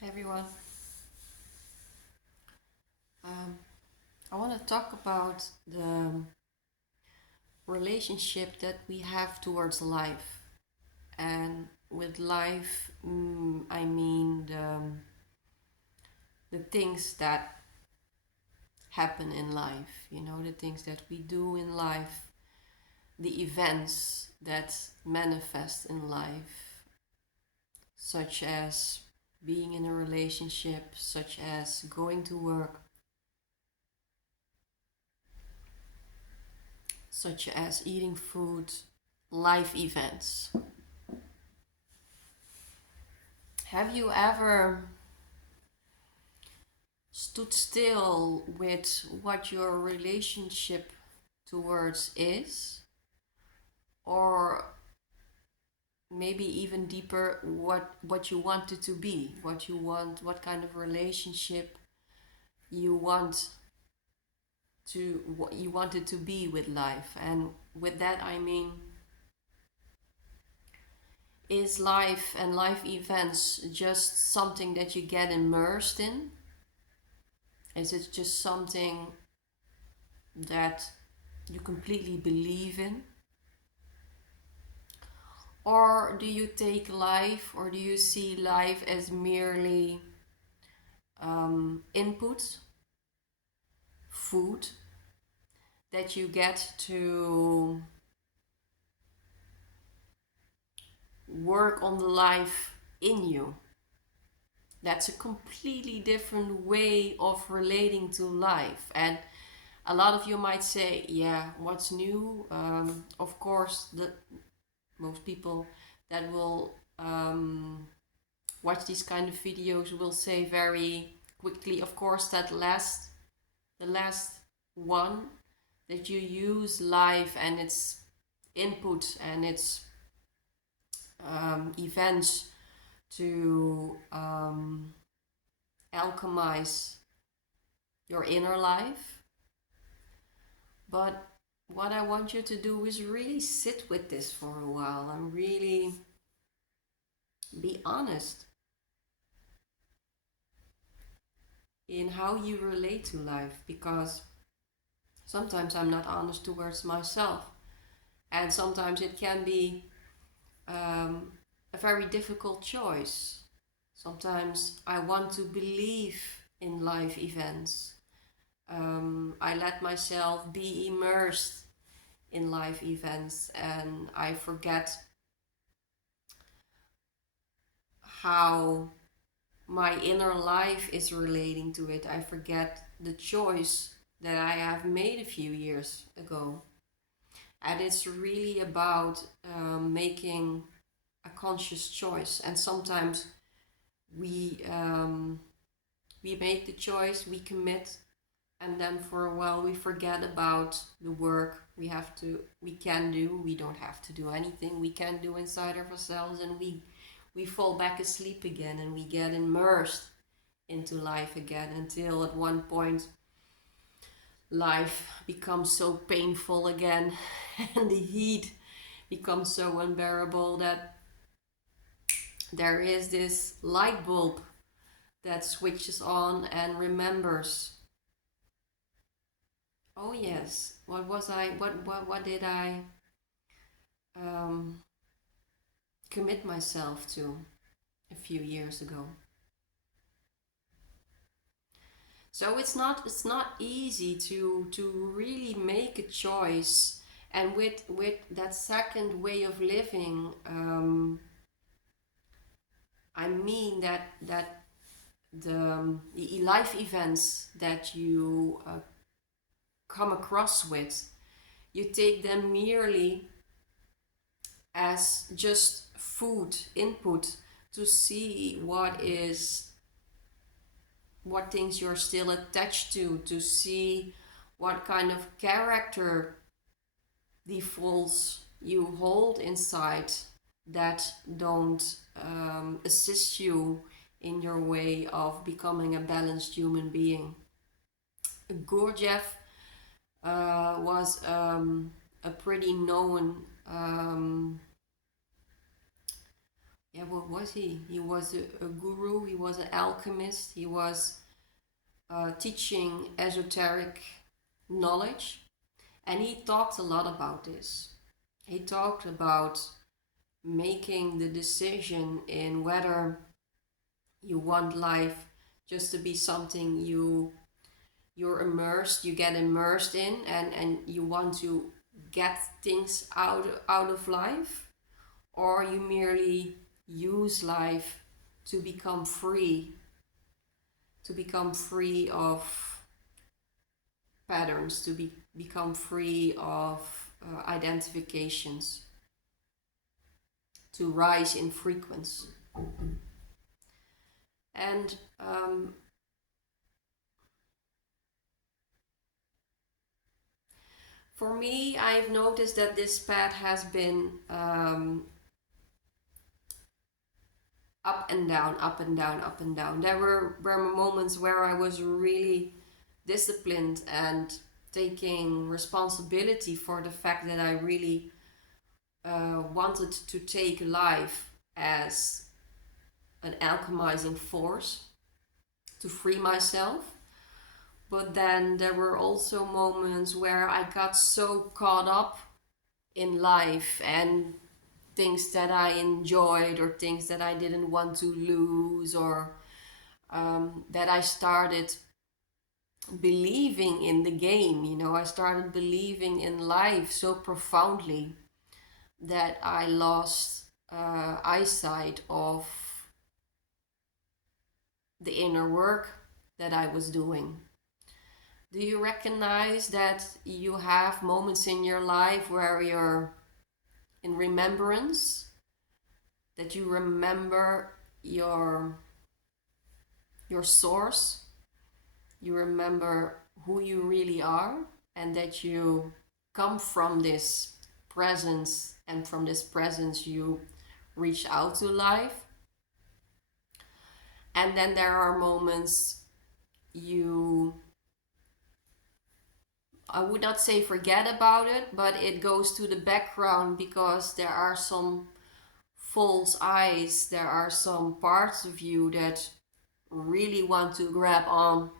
Hey everyone. Um, I want to talk about the relationship that we have towards life. And with life, I mean the things that happen in life, the things that we do in life, the events that manifest in life, such as being in a relationship, such as going to work, such as eating food, life events. Have you ever stood still with what your relationship towards is? Or maybe even deeper, what you want it to be, what you want, what kind of relationship you want what you want it to be with life. And with that I mean, is life and life events just something that you get immersed in? Is it just something that you completely believe in? Or do you take life, or do you see life as merely input, food that you get to work on the life in you? That's a completely different way of relating to life. And a lot of you might say, yeah, what's new? Of course, the most people that will watch these kind of videos will say very quickly, of course, the last one, that you use life and its input and its events to alchemize your inner life. But what I want you to do is really sit with this for a while and really be honest in how you relate to life, because sometimes I'm not honest towards myself, and sometimes it can be a very difficult choice. Sometimes I want to believe in life events. I let myself be immersed in life events, and I forget how my inner life is relating to it. I forget the choice that I have made a few years ago. And it's really about making a conscious choice. And sometimes we we make the choice, we commit, and then for a while we forget about the work we can do. We don't have to do anything. We can do inside of ourselves, and we fall back asleep again, and we get immersed into life again, until at one point life becomes so painful again and the heat becomes so unbearable that there is this light bulb that switches on and remembers, oh yes, what did I um, commit myself to a few years ago. So it's not easy to really make a choice. And with that second way of living, I mean that the life events that you come across with, you take them merely as just food input to see what things you're still attached to see what kind of character defaults you hold inside that don't assist you in your way of becoming a balanced human being. Gurdjieff was a pretty known yeah, what was he? He was a guru, he was an alchemist, he was teaching esoteric knowledge, and he talked a lot about this. He talked about making the decision in whether you want life just to be something you get immersed in, and you want to get things out of life, or you merely use life to become free, of patterns, become free of identifications, to rise in frequency. And for me, I've noticed that this path has been up and down, up and down, up and down. There were moments where I was really disciplined and taking responsibility for the fact that I really wanted to take life as an alchemizing force to free myself. But then there were also moments where I got so caught up in life and things that I enjoyed, or things that I didn't want to lose, or that I started believing in the game. I started believing in life so profoundly that I lost eyesight of the inner work that I was doing. Do you recognize that you have moments in your life where you're in remembrance, that you remember your source, you remember who you really are, and that you come from this presence, and from this presence you reach out to life? And then there are moments I would not say forget about it, but it goes to the background because there are some false eyes, there are some parts of you that really want to grab on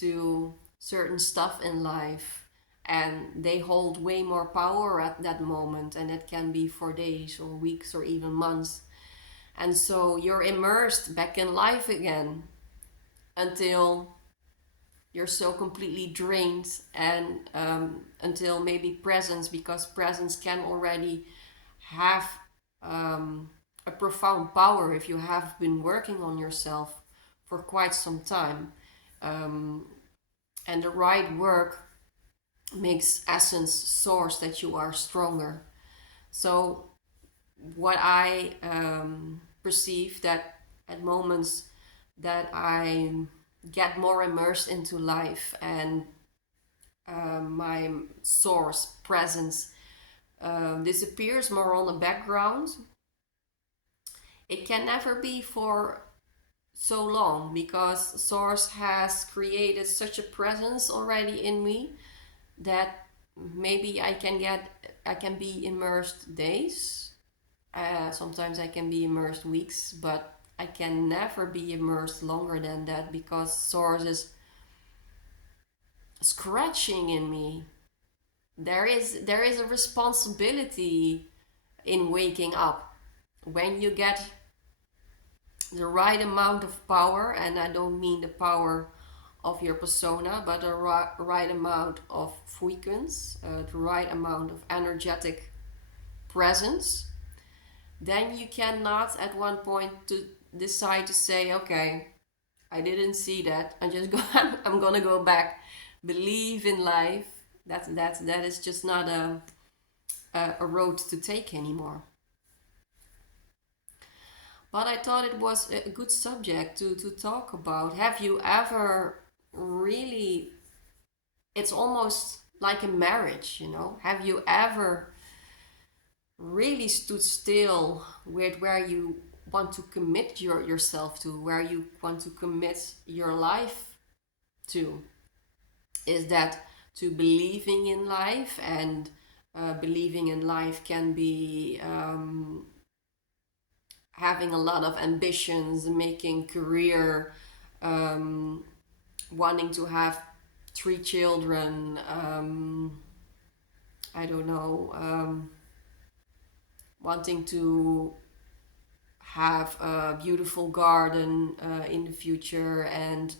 to certain stuff in life, and they hold way more power at that moment, and it can be for days or weeks or even months. And so you're immersed back in life again until you're so completely drained, and until maybe presence, because presence can already have a profound power if you have been working on yourself for quite some time. And the right work makes essence source that you are stronger. So what I perceive, that at moments that I get more immersed into life, and my source presence disappears more on the background, it can never be for so long, because source has created such a presence already in me that maybe I can be immersed days, sometimes I can be immersed weeks, but I can never be immersed longer than that, because source is scratching in me. There is a responsibility in waking up. When you get the right amount of power, and I don't mean the power of your persona, but the right amount of frequency, the right amount of energetic presence, then you cannot at one point to decide to say, okay, I didn't see that, I'm gonna go back, believe in life. That is just not a road to take anymore. But I thought it was a good subject to talk about. Have you ever really, it's almost like a marriage, have you ever really stood still with where you want to commit yourself to, where you want to commit your life to? Is that to believing in life? And believing in life can be having a lot of ambitions, making career, um, wanting to have 3 children, I don't know, wanting to have a beautiful garden in the future, and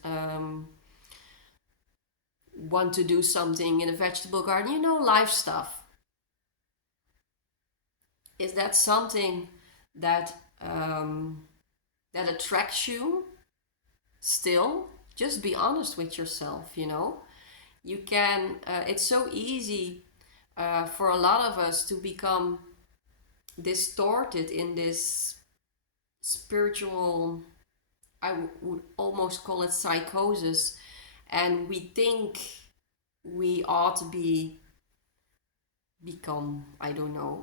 want to do something in a vegetable garden, life stuff. Is that something that that attracts you still? Just be honest with yourself. You can, it's so easy for a lot of us to become distorted in this spiritual, would almost call it psychosis, and we think we ought to become, I don't know,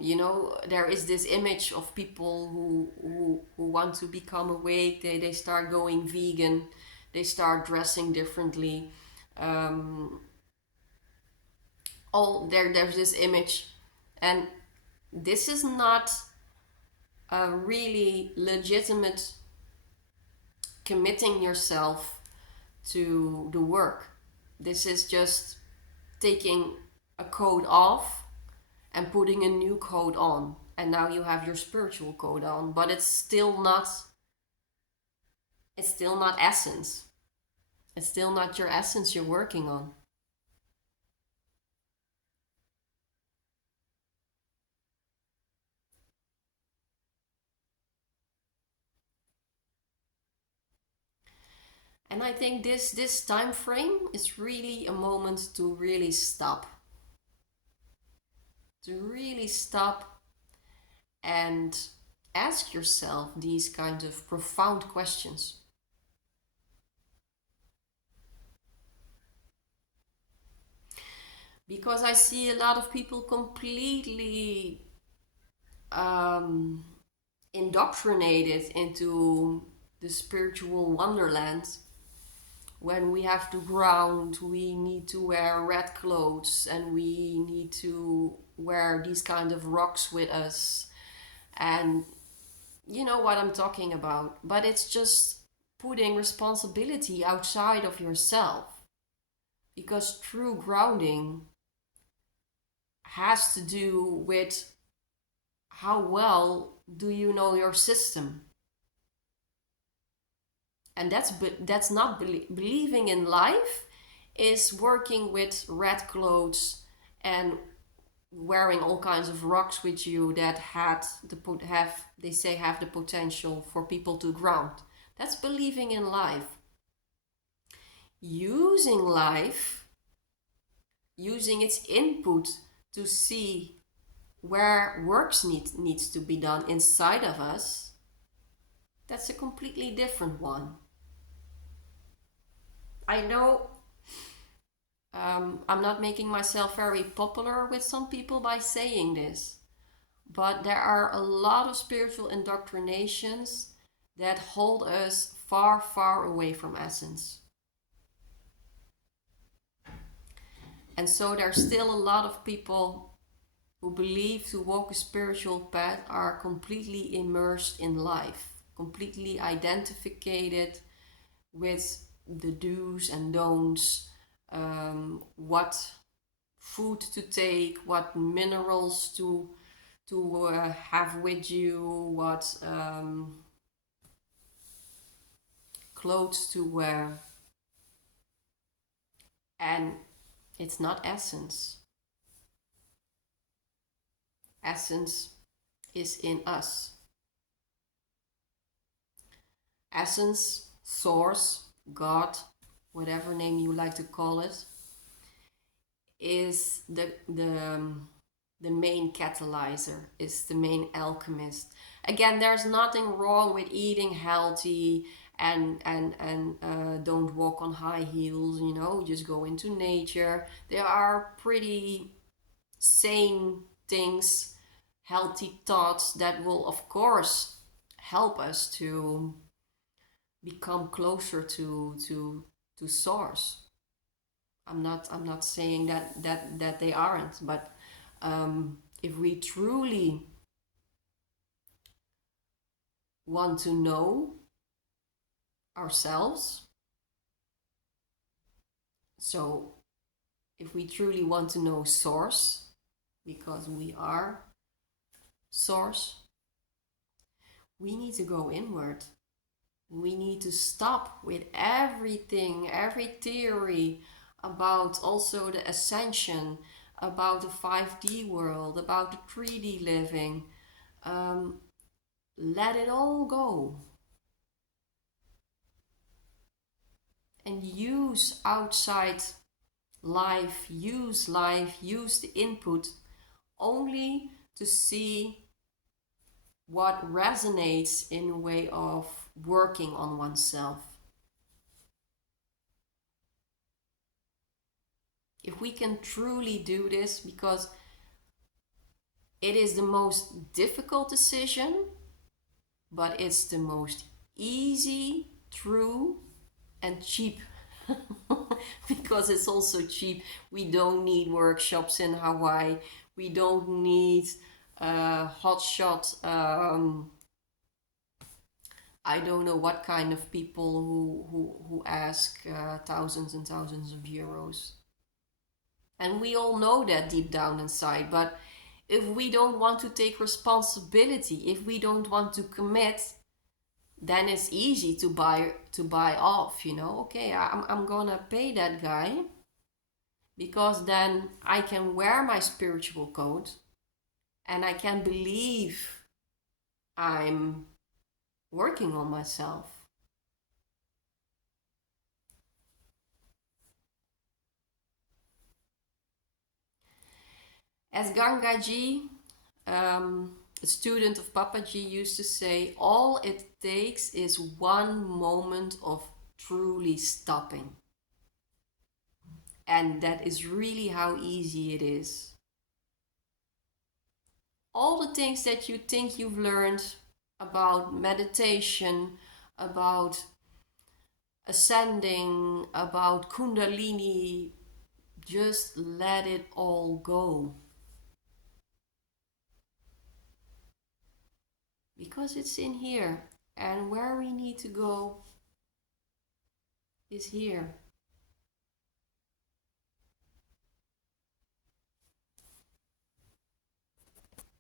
there is this image of people who want to become awake. They start going vegan, they start dressing differently, all there's this image, and this is not a really legitimate committing yourself to the work. This is just taking a coat off and putting a new coat on, and now you have your spiritual coat on, but it's still not essence. It's still not your essence you're working on. And I think this time frame is really a moment to really stop. To really stop and ask yourself these kind of profound questions. Because I see a lot of people completely um, indoctrinated into the spiritual wonderland. When we have to ground, we need to wear red clothes, and we need to wear these kind of rocks with us. And you know what I'm talking about. But it's just putting responsibility outside of yourself. Because true grounding has to do with how well do you know your system. And that's not believing in life, is working with red clothes and wearing all kinds of rocks with you that they say have the potential for people to ground. That's believing in life. Using life, using its input to see where works needs to be done inside of us, that's a completely different one. I know I'm not making myself very popular with some people by saying this, but there are a lot of spiritual indoctrinations that hold us far, far away from essence. And so there's still a lot of people who believe to walk a spiritual path are completely immersed in life, completely identified with the do's and don'ts, what food to take, what minerals to have with you, what clothes to wear. And it's not essence. Essence is in us. Essence, source, God, whatever name you like to call it, is the main catalyzer, is the main alchemist. Again, there's nothing wrong with eating healthy and don't walk on high heels, just go into nature. There are pretty sane things, healthy thoughts that will of course help us to become closer to source. I'm not saying that they aren't, but if we truly want to know ourselves. So if we truly want to know Source, because we are Source, we need to go inward. We need to stop with everything, every theory about also the ascension, about the 5D world, about the 3D living. Let it all go. And use outside life, use the input only to see what resonates in a way of working on oneself. If we can truly do this, because it is the most difficult decision, but it's the most easy, true, and cheap. Because it's also cheap. We don't need workshops in Hawaii. We don't need hotshot I don't know what kind of people who ask thousands and thousands of euros. And we all know that deep down inside. But if we don't want to take responsibility, if we don't want to commit, then it's easy to buy off, you know. Okay, I'm gonna pay that guy because then I can wear my spiritual coat and I can believe I'm working on myself. As Gangaji, a student of Papaji, used to say, all it takes is one moment of truly stopping. And that is really how easy it is. All the things that you think you've learned about meditation, about ascending, about Kundalini, just let it all go. Because it's in here, and where we need to go is here.